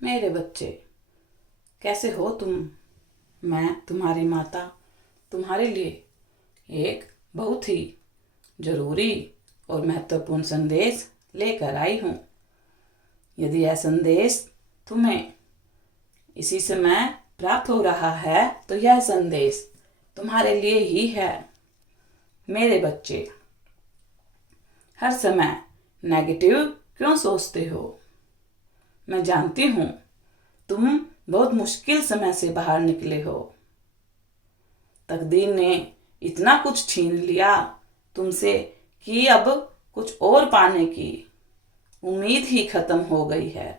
मेरे बच्चे, कैसे हो तुम। मैं तुम्हारी माता तुम्हारे लिए एक बहुत ही जरूरी और महत्वपूर्ण संदेश लेकर आई हूँ। यदि यह संदेश तुम्हें इसी समय प्राप्त हो रहा है तो यह संदेश तुम्हारे लिए ही है। मेरे बच्चे, हर समय नेगेटिव क्यों सोचते हो? मैं जानती हूँ तुम बहुत मुश्किल समय से बाहर निकले हो। तकदीर ने इतना कुछ छीन लिया तुमसे कि अब कुछ और पाने की उम्मीद ही खत्म हो गई है।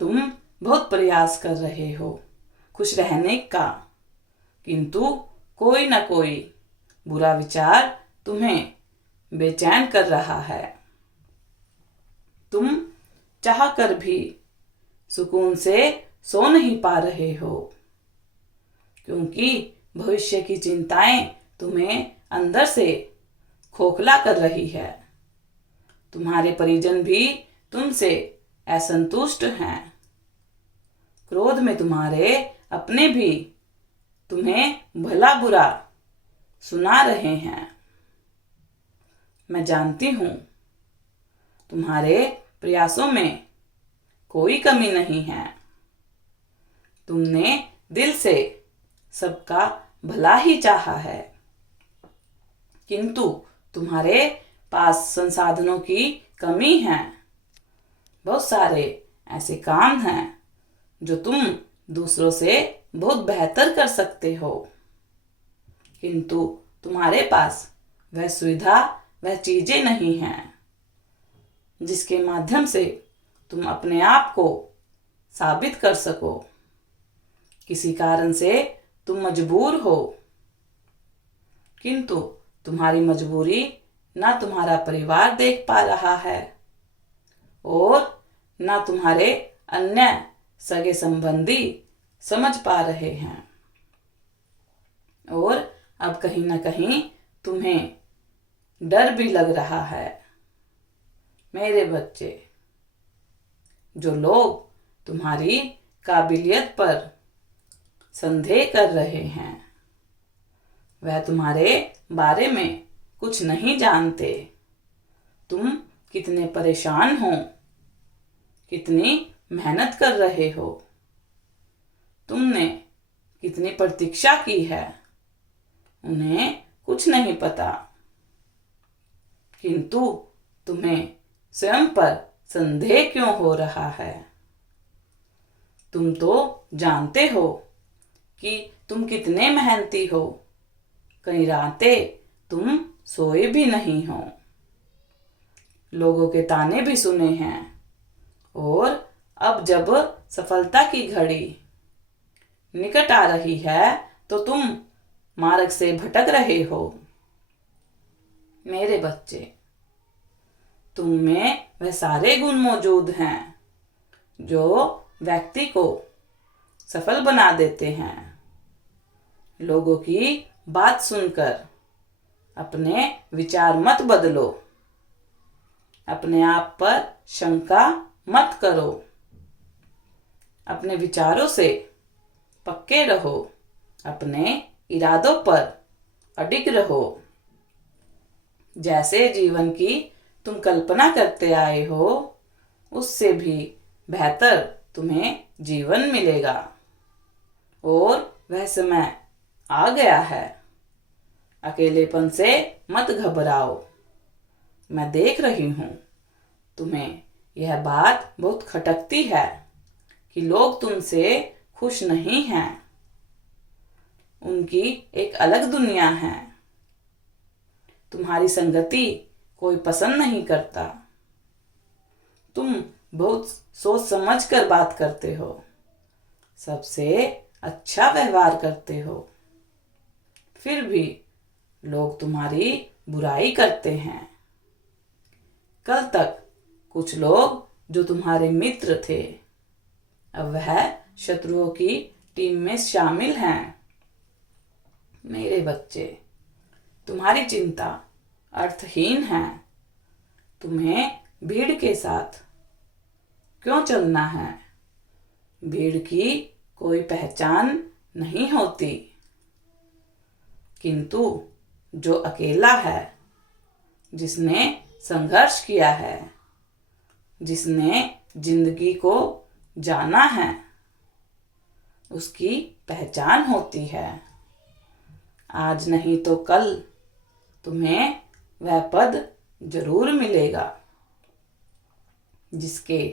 तुम बहुत प्रयास कर रहे हो खुश रहने का, किंतु कोई ना कोई बुरा विचार तुम्हें बेचैन कर रहा है। तुम चाह कर भी सुकून से सो नहीं पा रहे हो, क्योंकि भविष्य की चिंताएं तुम्हें अंदर से खोखला कर रही है। तुम्हारे परिजन भी तुमसे असंतुष्ट हैं। क्रोध में तुम्हारे अपने भी तुम्हें भला बुरा सुना रहे हैं। मैं जानती हूँ तुम्हारे प्रयासों में कोई कमी नहीं है। तुमने दिल से सबका भला ही चाहा है, किंतु तुम्हारे पास संसाधनों की कमी है। बहुत सारे ऐसे काम हैं जो तुम दूसरों से बहुत बेहतर कर सकते हो, किंतु तुम्हारे पास वह सुविधा, वह चीजें नहीं हैं जिसके माध्यम से तुम अपने आप को साबित कर सको। किसी कारण से तुम मजबूर हो, किंतु तुम्हारी मजबूरी ना तुम्हारा परिवार देख पा रहा है और ना तुम्हारे अन्य सगे संबंधी समझ पा रहे हैं। और अब कहीं ना कहीं तुम्हें डर भी लग रहा है। मेरे बच्चे, जो लोग तुम्हारी काबिलियत पर संदेह कर रहे हैं वह तुम्हारे बारे में कुछ नहीं जानते। तुम कितने परेशान हो, कितनी मेहनत कर रहे हो, तुमने कितनी प्रतीक्षा की है, उन्हें कुछ नहीं पता। किंतु तुम्हें स्वयं पर संदेह क्यों हो रहा है? तुम तो जानते हो कि तुम कितने मेहनती हो। कई रातें तुम सोए भी नहीं हो। लोगों के ताने भी सुने हैं और अब जब सफलता की घड़ी निकट आ रही है तो तुम मार्ग से भटक रहे हो। मेरे बच्चे, तुम में वह सारे गुण मौजूद हैं जो व्यक्ति को सफल बना देते हैं। लोगों की बात सुनकर अपने विचार मत बदलो। अपने आप पर शंका मत करो। अपने विचारों से पक्के रहो। अपने इरादों पर अडिग रहो। जैसे जीवन की तुम कल्पना करते आए हो उससे भी बेहतर तुम्हें जीवन मिलेगा और वह समय आ गया है। अकेलेपन से मत घबराओ। मैं देख रही हूँ तुम्हें यह बात बहुत खटकती है कि लोग तुमसे खुश नहीं हैं। उनकी एक अलग दुनिया है। तुम्हारी संगति कोई पसंद नहीं करता। तुम बहुत सोच समझ कर बात करते हो, सबसे अच्छा व्यवहार करते हो, फिर भी लोग तुम्हारी बुराई करते हैं। कल तक कुछ लोग जो तुम्हारे मित्र थे अब वह शत्रुओं की टीम में शामिल हैं। मेरे बच्चे, तुम्हारी चिंता अर्थहीन है। तुम्हें भीड़ के साथ क्यों चलना है। भीड़ की कोई पहचान नहीं होती, किंतु जो अकेला है, जिसने संघर्ष किया है, जिसने जिंदगी को जाना है, उसकी पहचान होती है। आज नहीं तो कल तुम्हें वह पद जरूर मिलेगा जिसके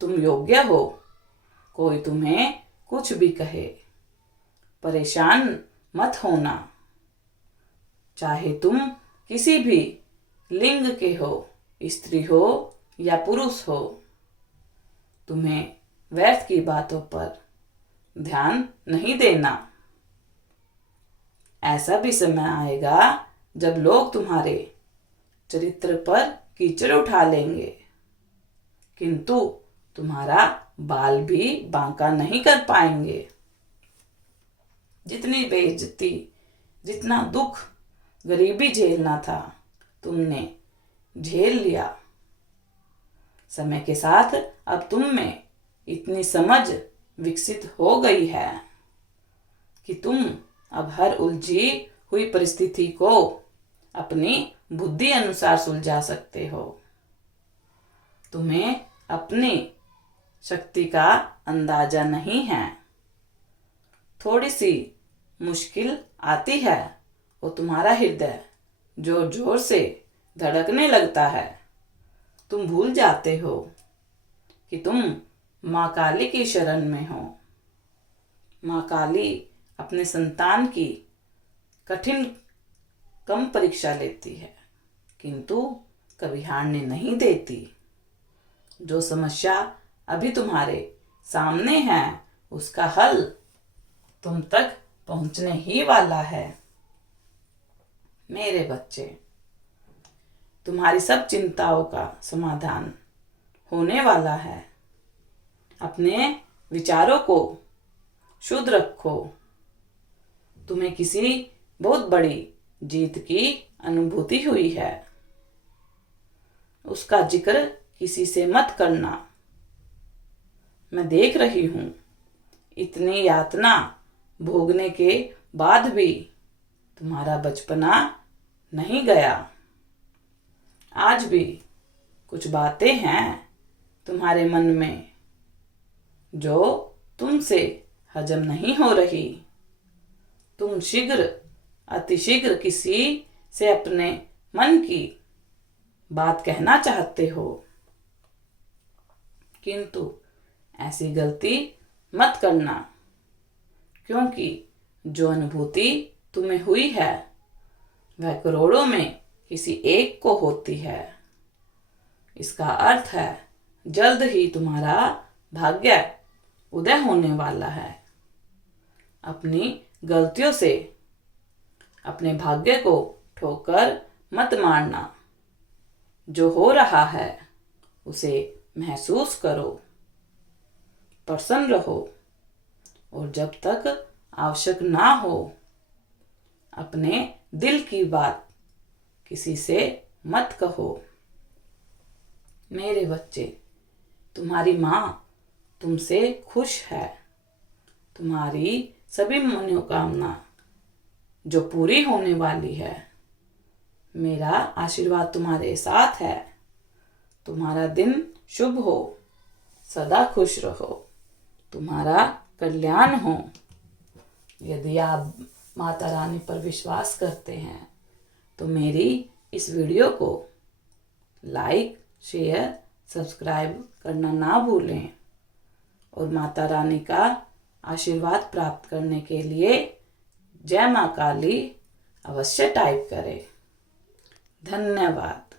तुम योग्य हो। कोई तुम्हें कुछ भी कहे, परेशान मत होना। चाहे तुम किसी भी लिंग के हो, स्त्री हो या पुरुष हो, तुम्हें व्यर्थ की बातों पर ध्यान नहीं देना। ऐसा भी समय आएगा जब लोग तुम्हारे चरित्र पर कीचड़ उठा लेंगे, किंतु तुम्हारा बाल भी बांका नहीं कर पाएंगे। जितनी बेइज्जती, जितना दुख, गरीबी झेलना था, तुमने झेल लिया। समय के साथ अब तुम में इतनी समझ विकसित हो गई है कि तुम अब हर उलझी हुई परिस्थिति को अपनी बुद्धि अनुसार सुलझा सकते हो। तुम्हें अपनी शक्ति का अंदाजा नहीं है। थोड़ी सी मुश्किल आती है और तुम्हारा हृदय जोर जोर से धड़कने लगता है। तुम भूल जाते हो कि तुम माँ काली की शरण में हो। माँ काली अपने संतान की कठिन कम परीक्षा लेती है, किंतु कभी हारने नहीं देती। जो समस्या अभी तुम्हारे सामने है, उसका हल तुम तक पहुंचने ही वाला है। मेरे बच्चे, तुम्हारी सब चिंताओं का समाधान होने वाला है। अपने विचारों को शुद्ध रखो। तुम्हें किसी बहुत बड़ी जीत की अनुभूति हुई है, उसका जिक्र किसी से मत करना। मैं देख रही हूं, इतनी यातना भोगने के बाद भी तुम्हारा बचपना नहीं गया। आज भी कुछ बातें हैं तुम्हारे मन में जो तुमसे हजम नहीं हो रही। तुम अतिशीघ्र किसी से अपने मन की बात कहना चाहते हो, किंतु ऐसी गलती मत करना, क्योंकि जो अनुभूति तुम्हें हुई है वह करोड़ों में किसी एक को होती है। इसका अर्थ है जल्द ही तुम्हारा भाग्य उदय होने वाला है। अपनी गलतियों से अपने भाग्य को ठोकर मत मारना। जो हो रहा है उसे महसूस करो, प्रसन्न रहो, और जब तक आवश्यक ना हो अपने दिल की बात किसी से मत कहो। मेरे बच्चे, तुम्हारी माँ तुमसे खुश है। तुम्हारी सभी मनोकामना जो पूरी होने वाली है, मेरा आशीर्वाद तुम्हारे साथ है। तुम्हारा दिन शुभ हो, सदा खुश रहो, तुम्हारा कल्याण हो। यदि आप माता रानी पर विश्वास करते हैं तो मेरी इस वीडियो को लाइक, शेयर, सब्सक्राइब करना ना भूलें, और माता रानी का आशीर्वाद प्राप्त करने के लिए जय माँ काली अवश्य टाइप करें। धन्यवाद।